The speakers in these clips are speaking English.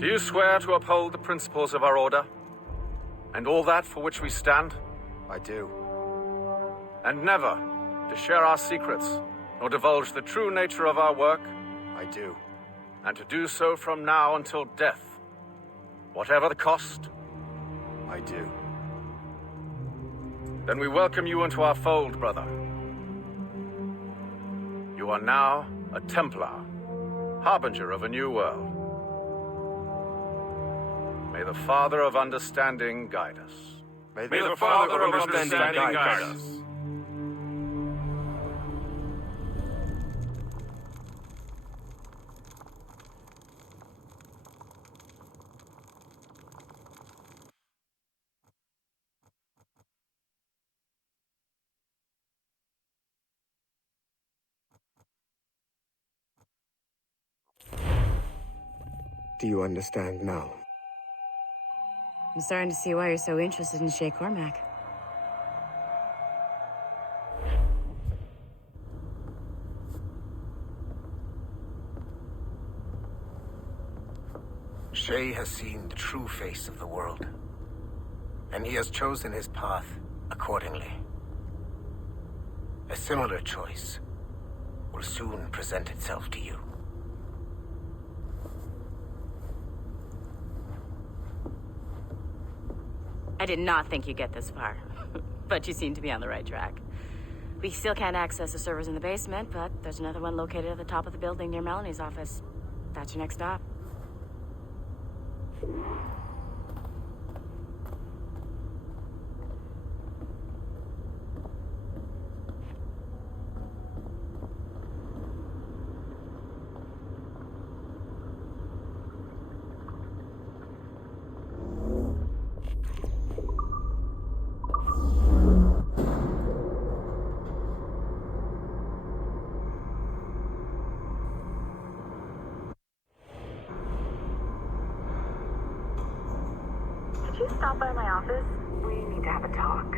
Do you swear to uphold the principles of our order? And all that for which we stand? I do. And never to share our secrets, nor divulge the true nature of our work? I do. And to do so from now until death, whatever the cost? I do. Then we welcome you into our fold, brother. You are now a Templar, harbinger of a new world. May the Father of Understanding guide us. May the Father of Understanding guide us. Do you understand now? I'm starting to see why you're so interested in Shay Cormac. Shay has seen the true face of the world, and he has chosen his path accordingly. A similar choice will soon present itself to you. I did not think you'd get this far, but you seem to be on the right track. We still can't access the servers in the basement, but there's another one located at the top of the building near Melanie's office. That's your next stop. Could you stop by my office? We need to have a talk.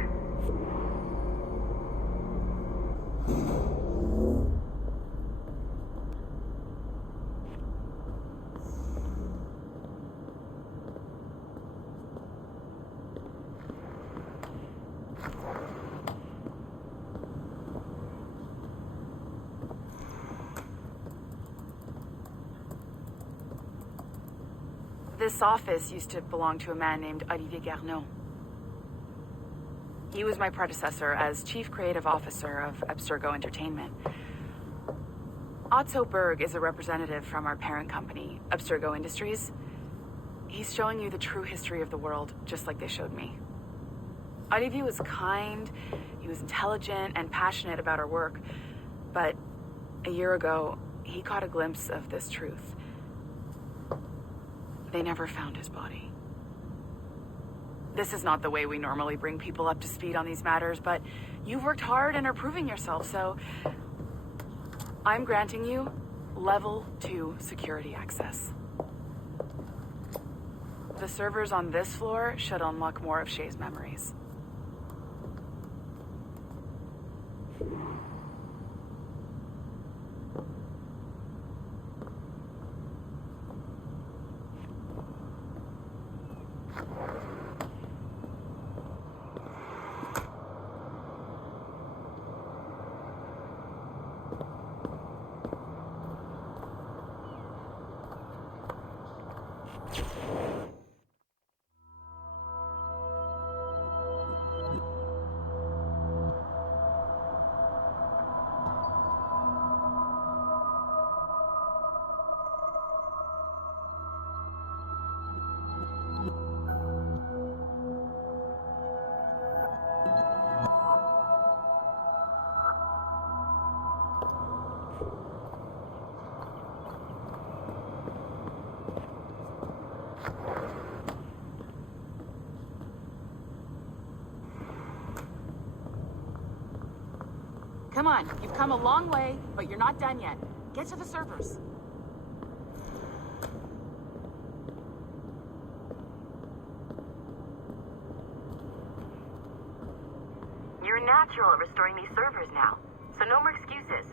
This office used to belong to a man named Olivier Garneau. He was my predecessor as Chief Creative Officer of Abstergo Entertainment. Otto Berg is a representative from our parent company, Abstergo Industries. He's showing you the true history of the world, just like they showed me. Olivier was kind, he was intelligent and passionate about our work, but a year ago, he caught a glimpse of this truth. They never found his body. This is not the way we normally bring people up to speed on these matters, but you've worked hard and are proving yourself, so I'm granting you level 2 security access. The servers on this floor should unlock more of Shay's memories. Come on, you've come a long way, but you're not done yet. Get to the servers. You're a natural at restoring these servers now, so no more excuses.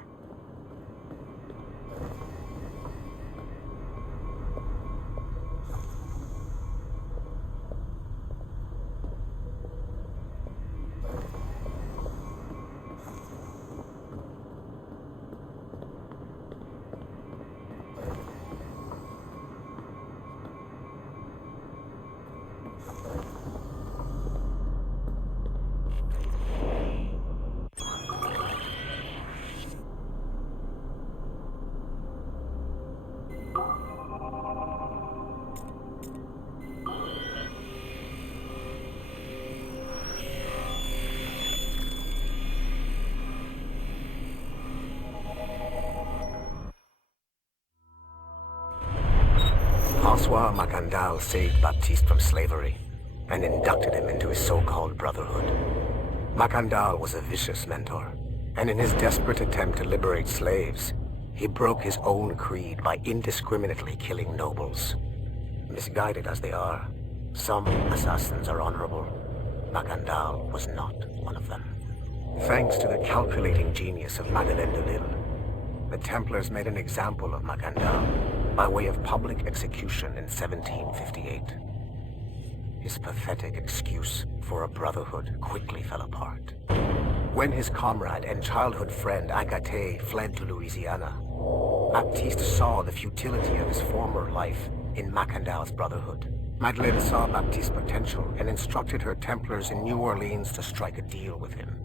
Francois Macandal saved Baptiste from slavery and inducted him into his so-called brotherhood. Macandal was a vicious mentor, and in his desperate attempt to liberate slaves, he broke his own creed by indiscriminately killing nobles. Misguided as they are, some assassins are honorable. Macandal was not one of them. Thanks to the calculating genius of Madeleine de Lille, the Templars made an example of Macandal by way of public execution in 1758. His pathetic excuse for a brotherhood quickly fell apart. When his comrade and childhood friend Agathe fled to Louisiana, Baptiste saw the futility of his former life in Macandal's brotherhood. Madeleine saw Baptiste's potential and instructed her Templars in New Orleans to strike a deal with him.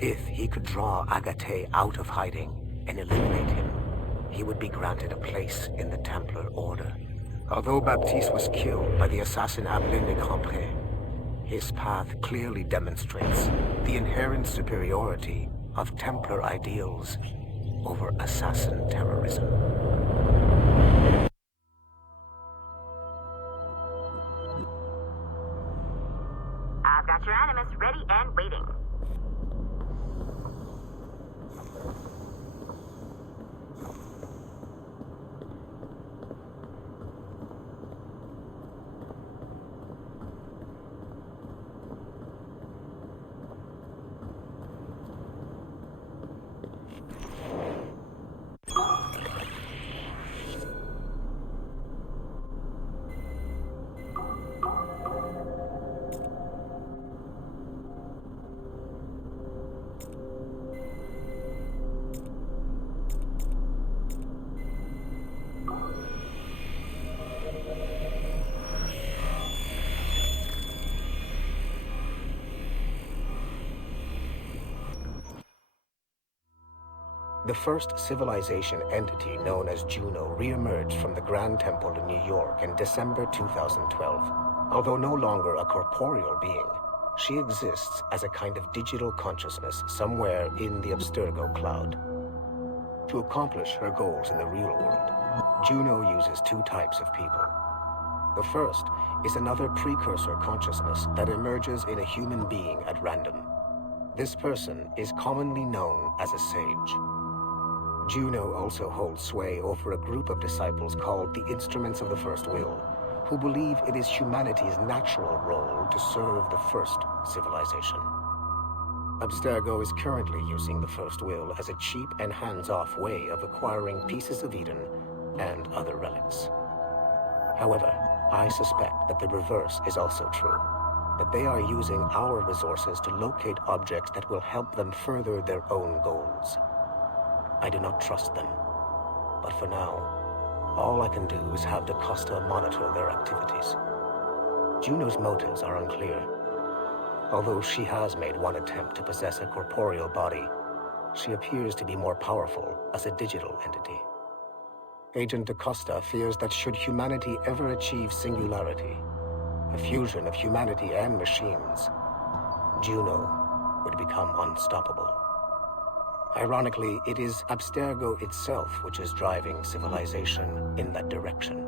If he could draw Agathe out of hiding and eliminate him, he would be granted a place in the Templar Order. Although Baptiste was killed by the assassin Abelin de Cambrai, his path clearly demonstrates the inherent superiority of Templar ideals over assassin terrorism. I've got your animus ready and waiting. The first civilization entity known as Juno re-emerged from the Grand Temple in New York in December 2012. Although no longer a corporeal being, she exists as a kind of digital consciousness somewhere in the Abstergo cloud. To accomplish her goals in the real world, Juno uses two types of people. The first is another precursor consciousness that emerges in a human being at random. This person is commonly known as a sage. Juno also holds sway over a group of disciples called the Instruments of the First Will, who believe it is humanity's natural role to serve the first civilization. Abstergo is currently using the First Will as a cheap and hands-off way of acquiring pieces of Eden and other relics. However, I suspect that the reverse is also true, that they are using our resources to locate objects that will help them further their own goals. I do not trust them, but for now, all I can do is have DaCosta monitor their activities. Juno's motives are unclear. Although she has made one attempt to possess a corporeal body, she appears to be more powerful as a digital entity. Agent DaCosta fears that should humanity ever achieve singularity, a fusion of humanity and machines, Juno would become unstoppable. Ironically, it is Abstergo itself which is driving civilization in that direction.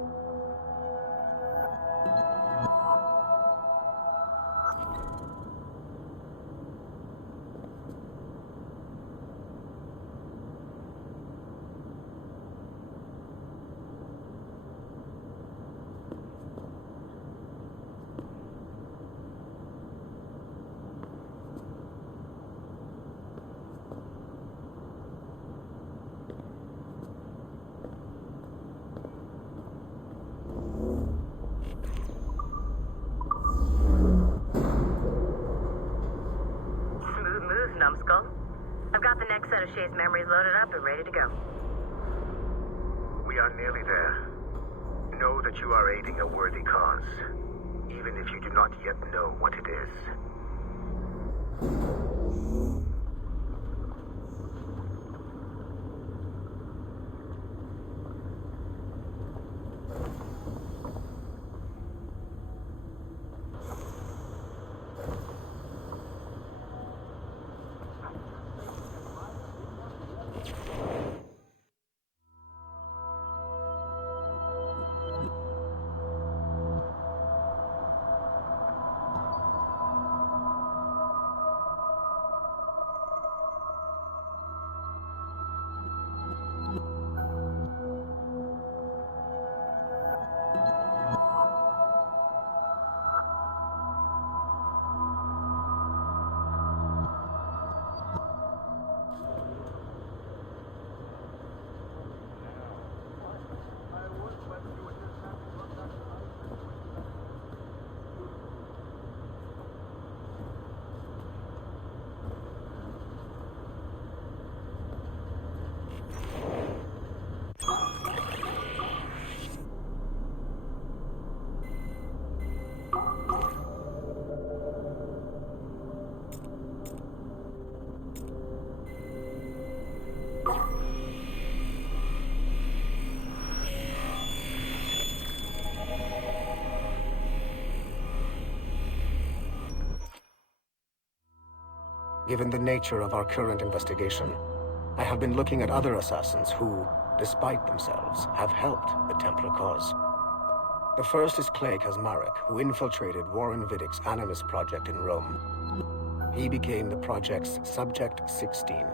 Shay's memories loaded up and ready to go. We are nearly there. Know that you are aiding a worthy cause, even if you do not yet know what it is. Given the nature of our current investigation, I have been looking at other assassins who, despite themselves, have helped the Templar cause. The first is Clay Kazmarek, who infiltrated Warren Viddick's Animus project in Rome. He became the project's Subject 16.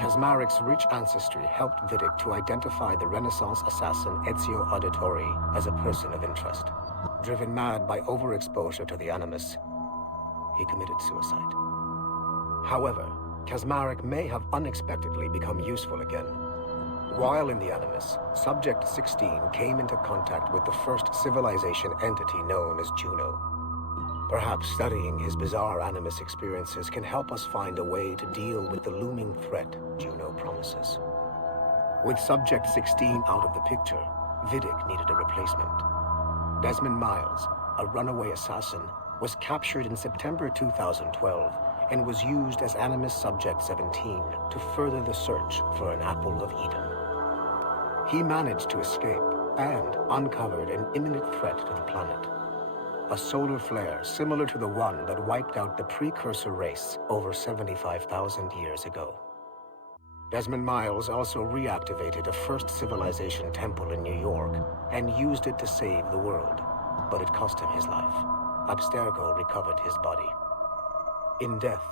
Kazmarek's rich ancestry helped Viddick to identify the Renaissance assassin Ezio Auditore as a person of interest. Driven mad by overexposure to the Animus, he committed suicide. However, Kazmarek may have unexpectedly become useful again. While in the Animus, Subject 16 came into contact with the first civilization entity known as Juno. Perhaps studying his bizarre Animus experiences can help us find a way to deal with the looming threat Juno promises. With Subject 16 out of the picture, Viddick needed a replacement. Desmond Miles, a runaway assassin, was captured in September 2012 and was used as Animus Subject 17 to further the search for an Apple of Eden. He managed to escape and uncovered an imminent threat to the planet. A solar flare similar to the one that wiped out the precursor race over 75,000 years ago. Desmond Miles also reactivated a first civilization temple in New York and used it to save the world, but it cost him his life. Abstergo recovered his body. In death,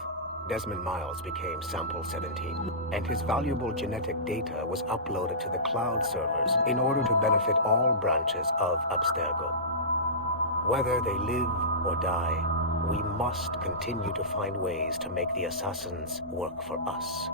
Desmond Miles became Sample 17, and his valuable genetic data was uploaded to the cloud servers in order to benefit all branches of Abstergo. Whether they live or die, we must continue to find ways to make the assassins work for us.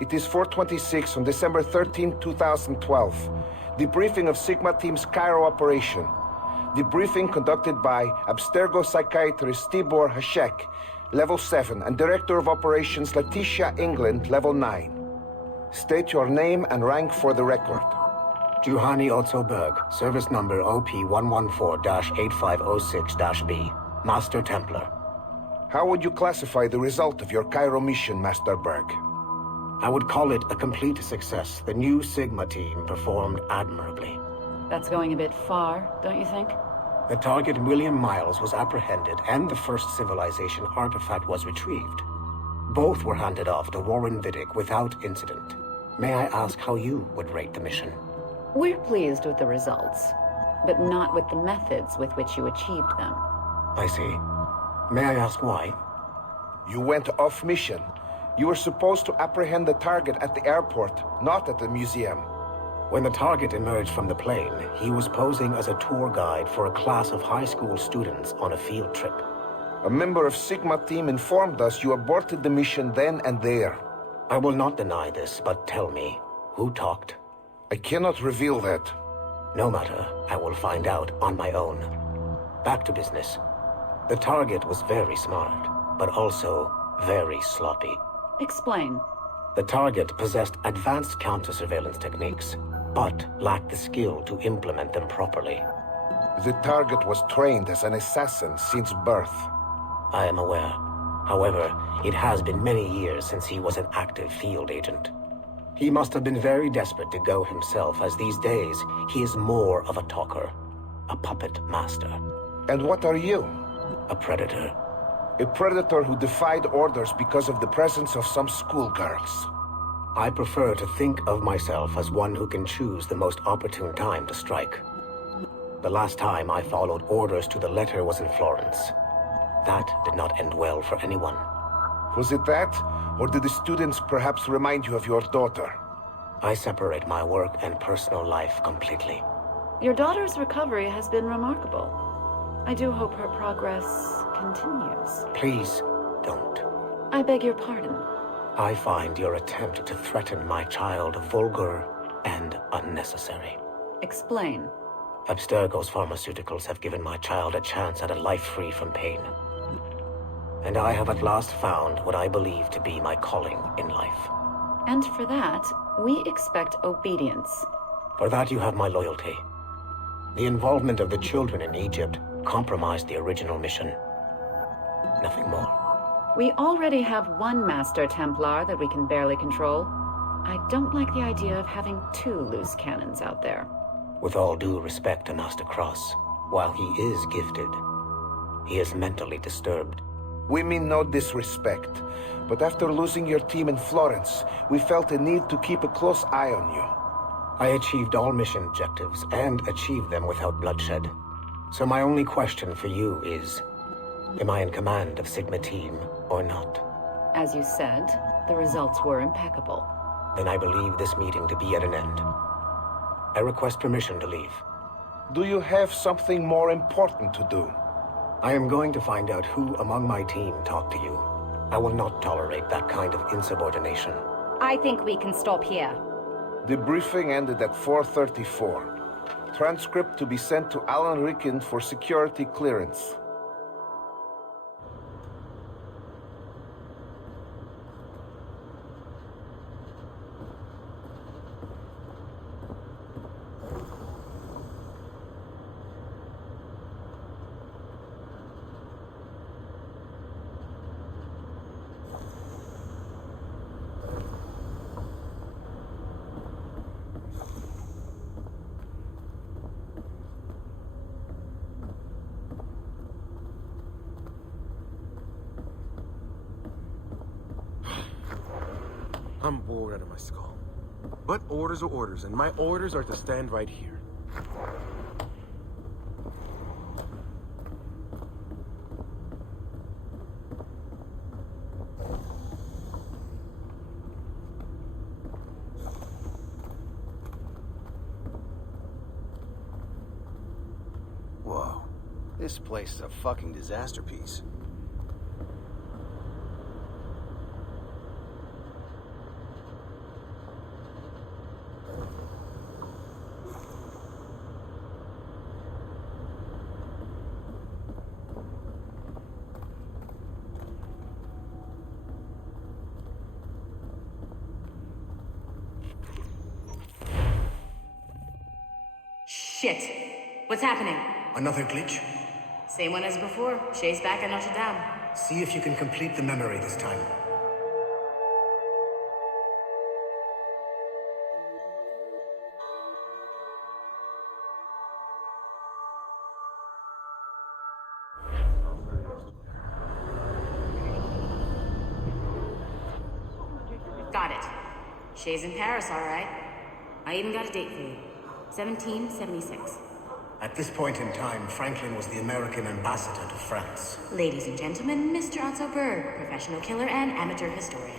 It is 4:26 on December 13, 2012. Debriefing of Sigma Team's Cairo operation. Debriefing conducted by Abstergo psychiatrist Tibor Hashek, Level 7, and Director of Operations Letitia England, Level 9. State your name and rank for the record. Juhani Otto Berg, service number OP114-8506-B, Master Templar. How would you classify the result of your Cairo mission, Master Berg? I would call it a complete success. The new Sigma team performed admirably. That's going a bit far, don't you think? The target William Miles was apprehended and the first civilization artifact was retrieved. Both were handed off to Warren Vidic without incident. May I ask how you would rate the mission? We're pleased with the results, but not with the methods with which you achieved them. I see. May I ask why? You went off mission. You were supposed to apprehend the target at the airport, not at the museum. When the target emerged from the plane, he was posing as a tour guide for a class of high school students on a field trip. A member of Sigma Team informed us you aborted the mission then and there. I will not deny this, but tell me, who talked? I cannot reveal that. No matter, I will find out on my own. Back to business. The target was very smart, but also very sloppy. Explain. The target possessed advanced counter-surveillance techniques, but lacked the skill to implement them properly. The target was trained as an assassin since birth. I am aware. However, it has been many years since he was an active field agent. He must have been very desperate to go himself, as these days he is more of a talker, a puppet master. And what are you? A predator. A predator who defied orders because of the presence of some schoolgirls. I prefer to think of myself as one who can choose the most opportune time to strike. The last time I followed orders to the letter was in Florence. That did not end well for anyone. Was it that? Or did the students perhaps remind you of your daughter? I separate my work and personal life completely. Your daughter's recovery has been remarkable. I do hope her progress continues. Please, don't. I beg your pardon. I find your attempt to threaten my child vulgar and unnecessary. Explain. Abstergo's pharmaceuticals have given my child a chance at a life free from pain. And I have at last found what I believe to be my calling in life. And for that, we expect obedience. For that you have my loyalty. The involvement of the children in Egypt compromised the original mission. Nothing more. We already have one Master Templar that we can barely control. I don't like the idea of having two loose cannons out there. With all due respect to Master Cross, while he is gifted, he is mentally disturbed. We mean no disrespect, but after losing your team in Florence, we felt a need to keep a close eye on you. I achieved all mission objectives, and achieved them without bloodshed. So my only question for you is, am I in command of Sigma Team or not? As you said, the results were impeccable. Then I believe this meeting to be at an end. I request permission to leave. Do you have something more important to do? I am going to find out who among my team talked to you. I will not tolerate that kind of insubordination. I think we can stop here. The briefing ended at 4:34. Transcript to be sent to Alan Ricken for security clearance. I'm bored out of my skull. But orders are orders, and my orders are to stand right here. Whoa. This place is a fucking disaster piece. Shit. What's happening? Another glitch? Same one as before. Shay's back at Notre Dame. See if you can complete the memory this time. Got it. Shay's in Paris, all right. I even got a date for you. 1776. At this point in time, Franklin was the American ambassador to France. Ladies and gentlemen, Mr. Otto Berg, professional killer and amateur historian.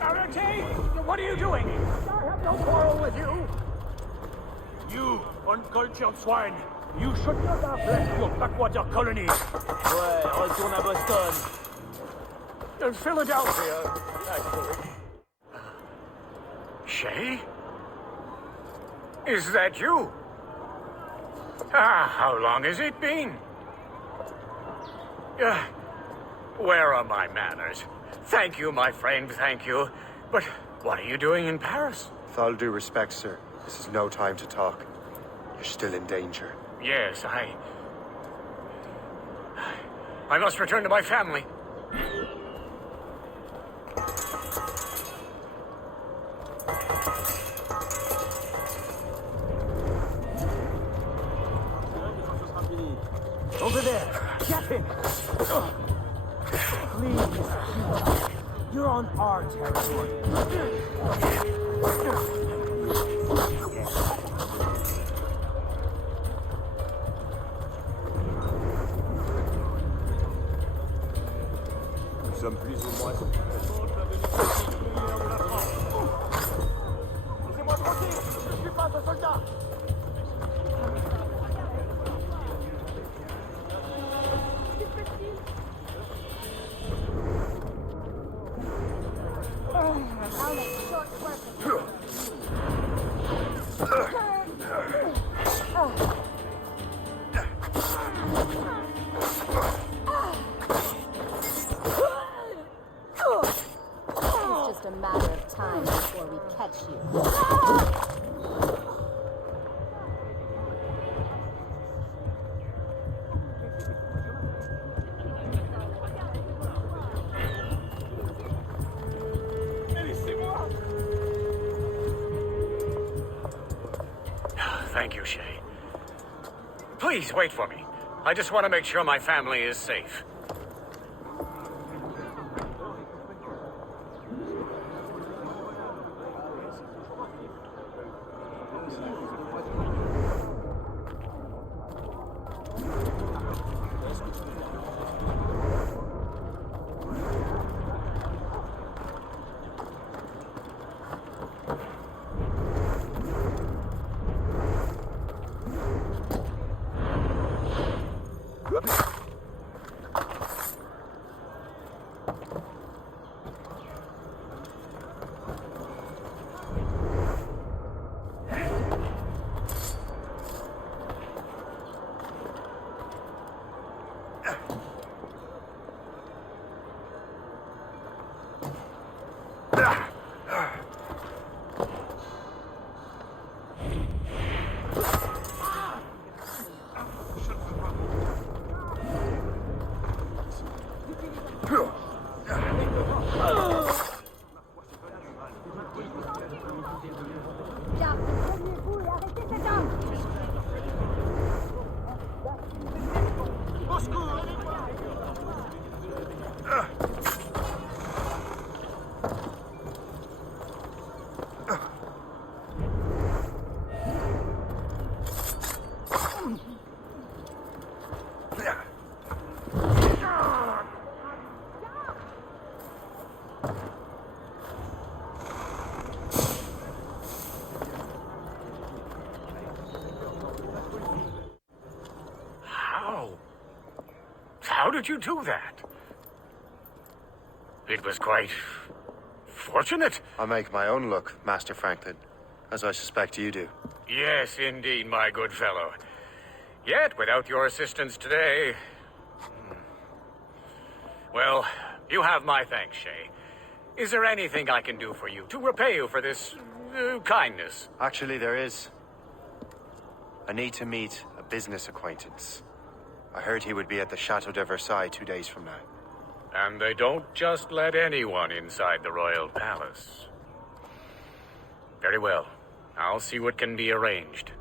Arate! What are you doing? I have no quarrel with you! You, uncultured swine! You should not have left your backwater colony! Ouais, retourne à Boston! Philadelphia, actually. Shay? Is that you? How long has it been? Where are my manners? Thank you, my friend, thank you. But what are you doing in Paris? With all due respect, sir, this is no time to talk. You're still in danger. Yes, I must return to my family. Over there! Get him! Please, you're on our territory. Nous sommes plus ou moins... Laissez-moi tranquille! Je ne suis pas un soldat! It's just a matter of time before we catch you. Thank you, Shay. Please wait for me. I just want to make sure my family is safe. How did you do that? It was quite fortunate. I make my own luck, Master Franklin, as I suspect you do. Yes, indeed, my good fellow. Yet, without your assistance today... Well, you have my thanks, Shay. Is there anything I can do for you to repay you for this kindness? Actually, there is. I need to meet a business acquaintance. I heard he would be at the Chateau de Versailles 2 days from now. And they don't just let anyone inside the royal palace. Very well. I'll see what can be arranged.